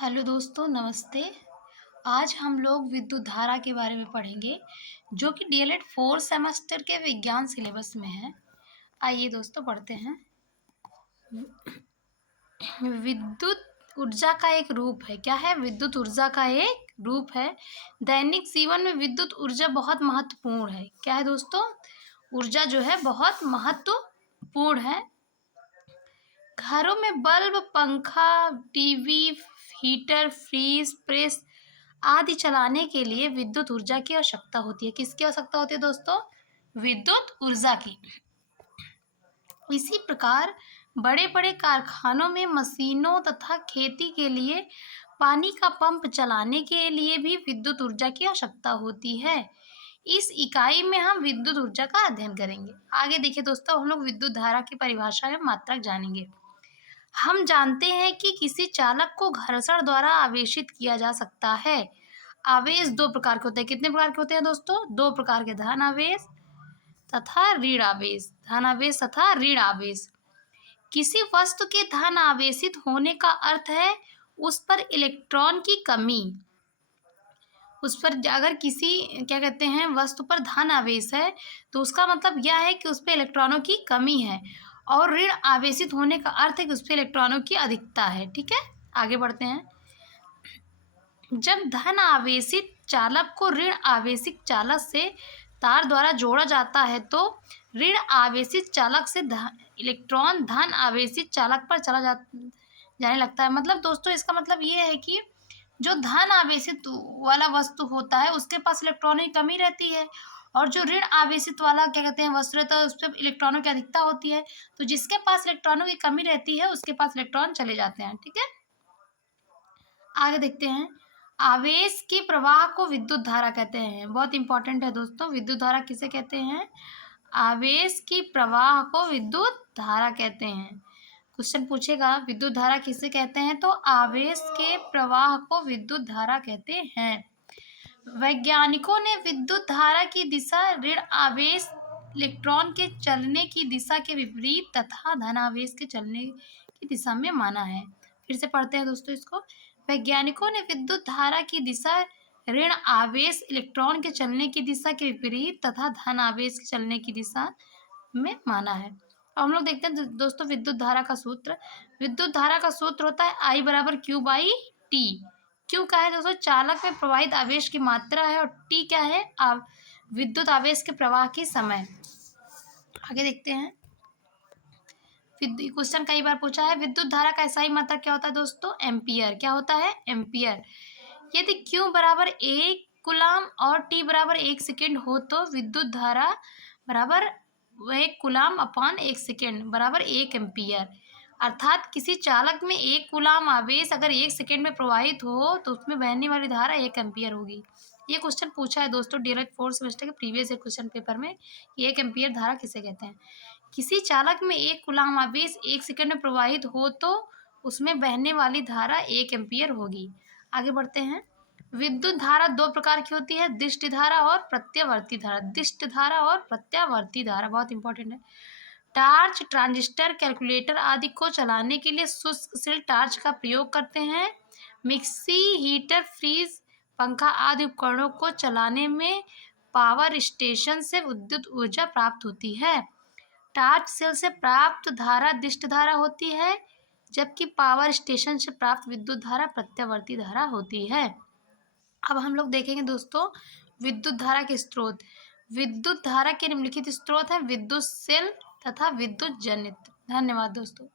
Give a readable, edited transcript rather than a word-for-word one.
Hello दोस्तों, नमस्ते। आज हम लोग विद्युत धारा के बारे में पढ़ेंगे, जो कि डीएलएड 4 सेमेस्टर के विज्ञान सिलेबस में है। आइए दोस्तों पढ़ते हैं। विद्युत ऊर्जा का एक रूप है। क्या है? विद्युत ऊर्जा का एक रूप है। दैनिक जीवन में विद्युत ऊर्जा बहुत महत्वपूर्ण है। क्या है दोस्तों? ऊर्जा जो है बहुत महत्वपूर्ण है। घरों में बल्ब, पंखा, टीवी, हीटर, फ्रीज, प्रेस आदि चलाने के लिए विद्युत ऊर्जा की आवश्यकता होती है। किसकी आवश्यकता होती है दोस्तों? विद्युत ऊर्जा की। इसी प्रकार बड़े बड़े कारखानों में मशीनों तथा खेती के लिए पानी का पंप चलाने के लिए भी विद्युत ऊर्जा की आवश्यकता होती है। इस इकाई में हम विद्युत ऊर्जा का अध्ययन करेंगे। आगे देखिए दोस्तों, हम लोग विद्युत धारा की परिभाषा एवं मात्रक जानेंगे। हम जानते हैं कि किसी चालक को घर्षण द्वारा आवेशित किया जा सकता है। आवेश दो प्रकार के होते हैं। कितने प्रकार के होते हैं दोस्तों? दो प्रकार के, धन आवेश तथा ऋण आवेश। धन आवेश तथा ऋण आवेश। किसी वस्तु के धन आवेशित होने का अर्थ है उस पर इलेक्ट्रॉन की कमी। उस पर अगर किसी क्या कहते हैं वस्तु पर धन आवेश है तो उसका मतलब यह है कि उस पर इलेक्ट्रॉनों की कमी है, और ऋण आवेशित होने का अर्थ है कि उस पर इलेक्ट्रॉनों की अधिकता है। ठीक है, आगे बढ़ते हैं। जब धन आवेशित चालक को ऋण आवेशित चालक से तार द्वारा जोड़ा जाता है तो ऋण आवेशित चालक से इलेक्ट्रॉन धन आवेशित चालक पर जाने लगता है। मतलब दोस्तों इसका मतलब ये है कि जो धन आवेशित वाला वस्तु होता है उसके पास इलेक्ट्रॉनों की कमी रहती है, और जो ऋण आवेशित वाला क्या कहते हैं वस्तु रहता है उस पर इलेक्ट्रॉनों की अधिकता होती है। तो जिसके पास इलेक्ट्रॉनों की कमी रहती है उसके पास इलेक्ट्रॉन चले जाते हैं। ठीक है, आगे देखते हैं। आवेश के प्रवाह को विद्युत धारा कहते हैं। बहुत इंपॉर्टेंट है दोस्तों, विद्युत धारा किसे कहते हैं? आवेश की प्रवाह को विद्युत धारा कहते हैं। क्वेश्चन पूछेगा विद्युत धारा किसे कहते हैं, तो आवेश के प्रवाह को विद्युत धारा कहते हैं। वैज्ञानिकों ने विद्युत धारा की दिशा ऋण आवेश इलेक्ट्रॉन के चलने की दिशा के विपरीत तथा धन आवेश के चलने की दिशा में माना है। फिर से पढ़ते हैं दोस्तों इसको। वैज्ञानिकों ने विद्युत धारा की दिशा ऋण आवेश इलेक्ट्रॉन के चलने की दिशा के विपरीत तथा धन आवेश के चलने की दिशा में माना है। अब हम लोग देखते हैं दोस्तों विद्युत धारा का सूत्र। विद्युत धारा का सूत्र होता है I बराबर Q बाई टी। क्यू क्या है दोस्तों? चालक में प्रवाहित आवेश की मात्रा है, और टी क्या है? विद्युत आवेश के प्रवाह की समय। आगे देखते हैं। क्वेश्चन कई बार पूछा है, विद्युत धारा का एसआई मात्रक क्या होता है दोस्तों? एम्पियर। क्या होता है? एम्पियर। यदि क्यू बराबर 1 कूलाम और टी बराबर 1 सेकेंड हो तो विद्युत धारा बराबर 1 कूलाम अपॉन 1 सेकेंड बराबर 1 एम्पियर। अर्थात किसी चालक में 1 कूलाम आवेश अगर 1 सेकेंड में प्रवाहित हो तो उसमें बहने वाली धारा 1 एम्पियर होगी। ये क्वेश्चन पूछा है दोस्तों डीएलएड 4 सेमेस्टर के प्रीवियस क्वेश्चन पेपर में, 1 एम्पियर धारा किसे कहते हैं। किसी चालक में 1 कूलाम आवेश 1 सेकेंड में प्रवाहित हो तो उसमें बहने वाली धारा 1 एम्पियर होगी। आगे बढ़ते हैं। विद्युत धारा दो प्रकार की होती है, दिष्ट धारा और प्रत्यावर्ती धारा। दिष्ट धारा और प्रत्यावर्ती धारा बहुत इंपॉर्टेंट है। टार्च, ट्रांजिस्टर, कैलकुलेटर आदि को चलाने के लिए शुष्क टार्च का प्रयोग करते हैं। मिक्सी, हीटर, फ्रीज, पंखा आदि उपकरणों को चलाने में पावर स्टेशन से विद्युत ऊर्जा प्राप्त होती है। टार्च सेल से प्राप्त धारा दिष्ट धारा होती है, जबकि पावर स्टेशन से प्राप्त विद्युत धारा प्रत्यावर्ती धारा होती है। अब हम लोग देखेंगे दोस्तों विद्युत धारा के स्रोत। विद्युत धारा के निम्नलिखित स्रोत हैं, विद्युत सेल तथा विद्युत जनित्र। धन्यवाद दोस्तों।